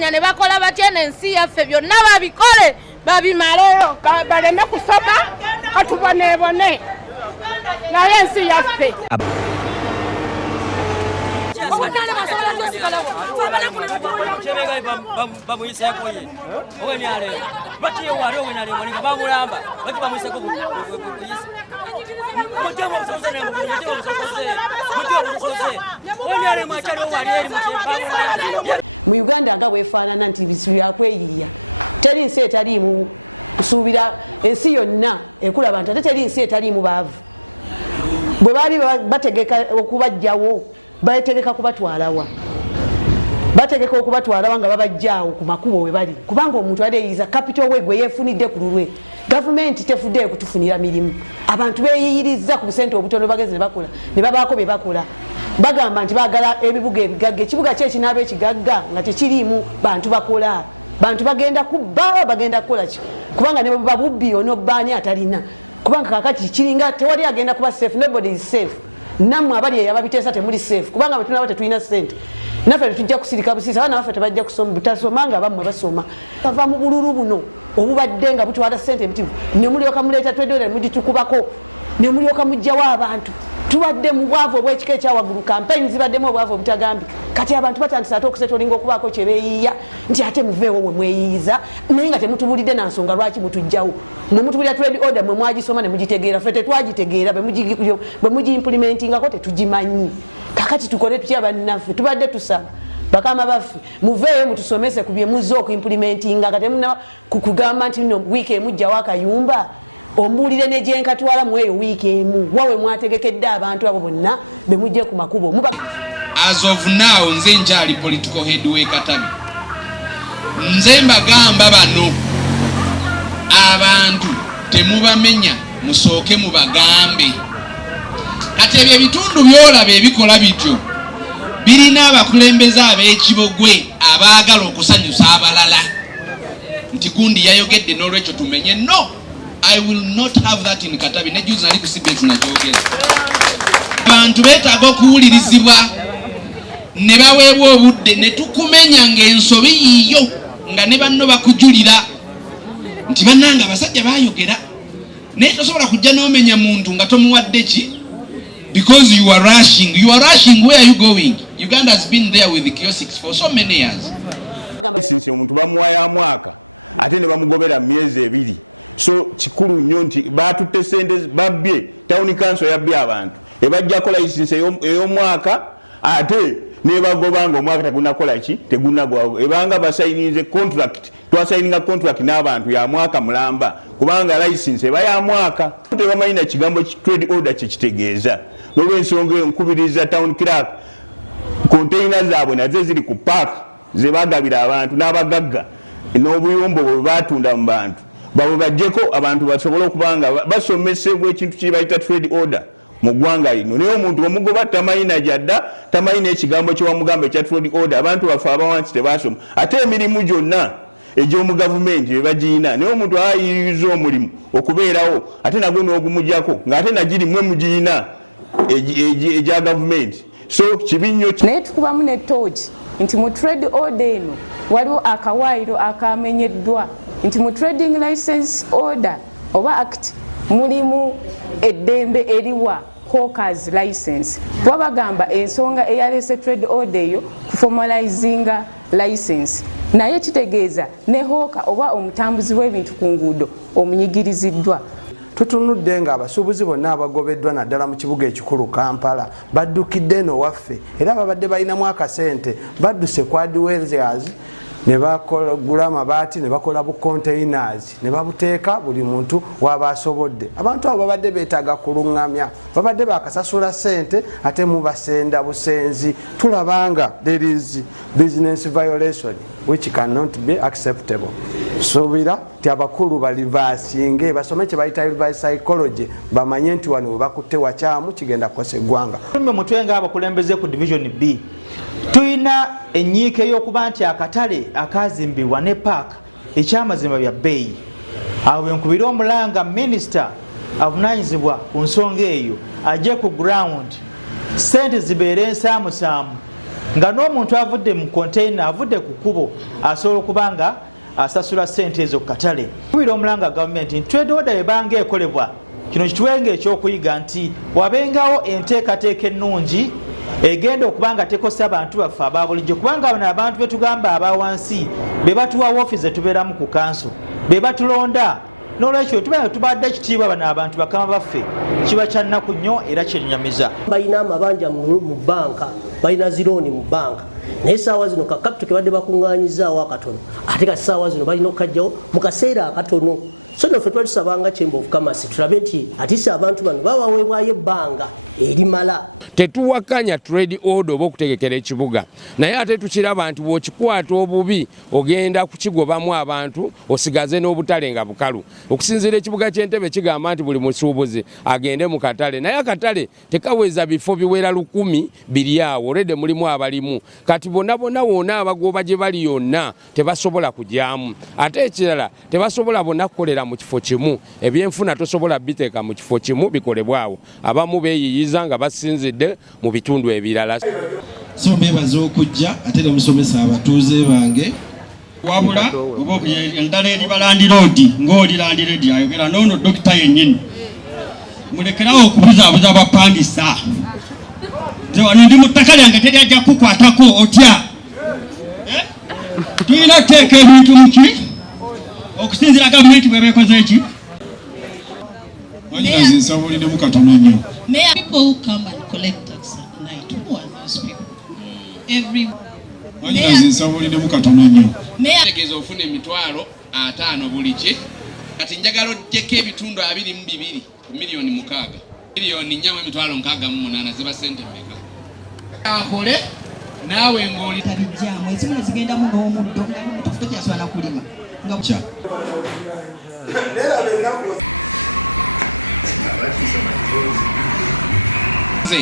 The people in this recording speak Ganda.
bemunya ne bakola batya n'ensi yaffe byonna babikole babimaleyo baleme kusoma katubonebone naye ensi yaffe mu Uganda nga bwefaanana nti bisu byakweyirya teri nsi etaliimu kusuubira ensi yonna ekula abantu ate teri nsi etaliimu baavu bwe baali bategeka okubajjawo bategeka kubatwalawa bategeka okubatwalawa nga babajjaawo ku makubo we bali kubanga omuntu adeeyiza capital we gwe yeefunidde ku lulwe gavumenti tefudde kutufunira mirimu abantu beeyiyiriza ku busente obutono bagezi ne bakola ne babaako bye bakola bagamba nti baagala ebibuga ebigagga ekibuga kye kinaaba ekigagga nga tekiriimu bantu bakola bantu bagenda kubba bagenda kukola ki kubanga ne babubbi onobbaani atalina kubanga kakati kiringa tewali agenda kuba safe nobody is safe nammwe abali eyababiteesa temuli safe kubanga bwe tunaba tetulina ssente naffe tujja kusirika busiisa abaana baffe tebajja kusoma butasoma nga bammwe basoma bava mu bululu buno obubadde nga butwala ssente emitivu ne mulyoka muleeta twedola ne mugitukubako ne mulyoka mujjawo abantu tubadde mu bwavu obw'ekika ekyawaggulu kampeyini zibaddemu obwavu obutagambika kati abantu batandisa ate okusetolinga okubaako kye beeyiiya nti ate muveewo we mweyiiza naye nga temutubulidde na nsonga lwaki mutujjawo mwe mutubulira trade order mwe mwagisoma ne mugitegeera ffe tetwagitegeera bwe mugiimplementingako tetugimanyi kakati tukole tutya bannaffe tubadde tusaba bakama baffe muveeyo mutusomese ku bye muzze okuimplementinga nga temuna kugamba nti no wiiki emujjawo akayumba ombuulire ne gyenkatwala mu eyo wiiki emu wawe mwategekedde abantu abo bonna be mujje ku makubo as of now nze nkyali political head we Katabi nze mbagamba bano abantu temubamenya musooke mubagambe kati ebyo ebitundu byolaba ebikola bityo birina abakulembeze ab'ekibogwe abaagala okusanyusa abalala nti gundi yayogedde n'olwekyo tumenye no I will not have that in Katabi. Ne juzi nali ku CBS najogera. Abantu betaaga okuwulirizibwa ne baweebwa obudde ne tukumenya ng'ensobi yiyo nga ne banno bakujulira nti bannanga abasajja baayogera naye tosobola kujja n'omenya muntu nga tomuwadde ki because you are rushing where are you going? Uganda has been there with the kiosks for so many years. Since omuntu bamuwaya mwaka ate ne bamugobera myezi ebiri. So kikulu nnyo nti batutte sente babbye town council yabbye abantu ebajjako license ey'omwaka ate nebagobanga omwaka tegunakola ki tegunagwawo ebanga basayinize contract twasayininga contract n'abantu ya mwaka mulamba kubanga license eba ya mwaka tebamanyi kigambo trade order kikitegeeza n'olw'ensonga nkubiriza town clerk container zaabwe nazo ziri ku park zebagabira abantu n'abagagga n'obuyombo bwe batunda mu bantu babo bajjeko abantu basobola okubanga basomesebwa ekintu kibayita trade order mu ggwanga lino naye omuntu omugoba tamayina jadda tamayina ekigambo kyewamugamba ekya trade order abantu bafe abawansi tebasoma ate emirimu gyonna egy'omu gavumenti ebagiyina naye omuntu ayiriza omulimu okubeerawo ate nagwo n'ogumugyako ng'ate nagirimu mugiyina egya gavumenti so kibi nnyo naye tukubamu ne tooki nti mu trade order eno waliwo akawaayiro akamenyeddwa nti mu trading license order oba act mulimu eddembe eriwa hawkers license wabagamba ensonga eyalese trade order eyo kuformalizinga license naye kitegeeza ne hawker oba omutambuzi w'ebintu ku nguudo omunyigiriziddwa tutunudde nga abasuubuzi bonna abagobeddwa naddala mu kibuga ekikulu Kampala baddukidde eno waffe era babadde balinamu akasente badduse quadwells ne bakola amabaati ne bakola bu containers ne babuteeka buli muntu wabasobodde abantu abo babadde beetaaga kulungamya babadde bakasasula sente ate mubasenda busenzi tulabanga there is business violation which cannot be acceptable sobira ti abakulu balivasinge basome kye bayita reverse psychology bamanye nti wano bakutte wakyamu kigenda kukosa eggwanga mutwenga abakulembeze ku division B tuyina enyiike y'okuba nti akatale akazimbibwa ne paaka ekyamazima bya bbeeyi awo enkubira omulanga minisita avunaanyizibwa ku nsonga eyo ajje ku ground sente zibeere ensaamusaamu nga n'omuntu avudde mu container avudde ku kkubo asobola okuba nga asasula ssente ezo ku katale. Tuwira omulanga gavumenti nti trade order ebanga ekolebwa kino kituwenga ekyokuyiga nti wabengawo enteekateeka ennungi egenda okuba nga tekosa abantu baffe aba bulijjo, kubanga bano abantu betugamba aba wansi be batuwa woofiisi zetubeeramu ku kanso be batulonda, n'olwekyo tubeera tubadde ekitiibwa bano abantu bakama baffe kiba kya nnaku nnyo era kyennyamiza. Balina amabanja mu banka, balina zirooni mu banka, naye essaawa zino kakapito ke badde bakuŋŋaanyizaawo akatono ate ka ssaawa zino balina okukajjawo mu kaseera akatono. So naffe twali tusabanga Chamber of Commerce tulabe nti atise abantu bano babaweebwayo ebbanga erimala. Tetuwakanya trade order oba okutegekera ekibuga, naye ate tukiraba nti bw'okikwata obubi ogenda kukigobamu abantu osigaze n'obutale nga bukalu. Okusinziira ekibuga ky'Entebbe kigamba nti buli musuubuzi agende mu katale, naye akatale tekaweza bifo biwera 100 biri awo, olwedde mulimu abalimu. Kati bonna wonna abagoba gye bali yonna tebasobola kujyamu, ate ekirala tebasobola bonna kukolera mu kifo kimu. Ebyenfuna tosobola biteeka mu kifo kimu bikolebwawo, abamu beeyiyiza nga basinzidde mu bitundu ebirala. So bebaza okujja ate musomesa abatuuze bange wabula oba endala eri balandiroodi ng'oli landiroodi ayogera noono dokita yennyini mulekerawo okubuzaabuza abapangisa. Nze wano ndi mu ttaka lyange teri ajja kukwatako otya. Tulina kuteeka ebintu muki okusinziira gavumenti bwebeekoze eki. Nsabulidemu katono nnyo. People who come and collect tax at night, who are those people? Nsabulidemu katono nnyo. Tegeeza ofuna emitwalo 5 buli ki. Kati njagala ogyeko ebitundu 22 ku miliyoni 6. Miliyoni 4.68 ziba ssente mmeka. Akole naawe ng'oli talijjamu ezimu zigendamu n'omuddo nga omuntu tokyaswala kulima nga kya. That's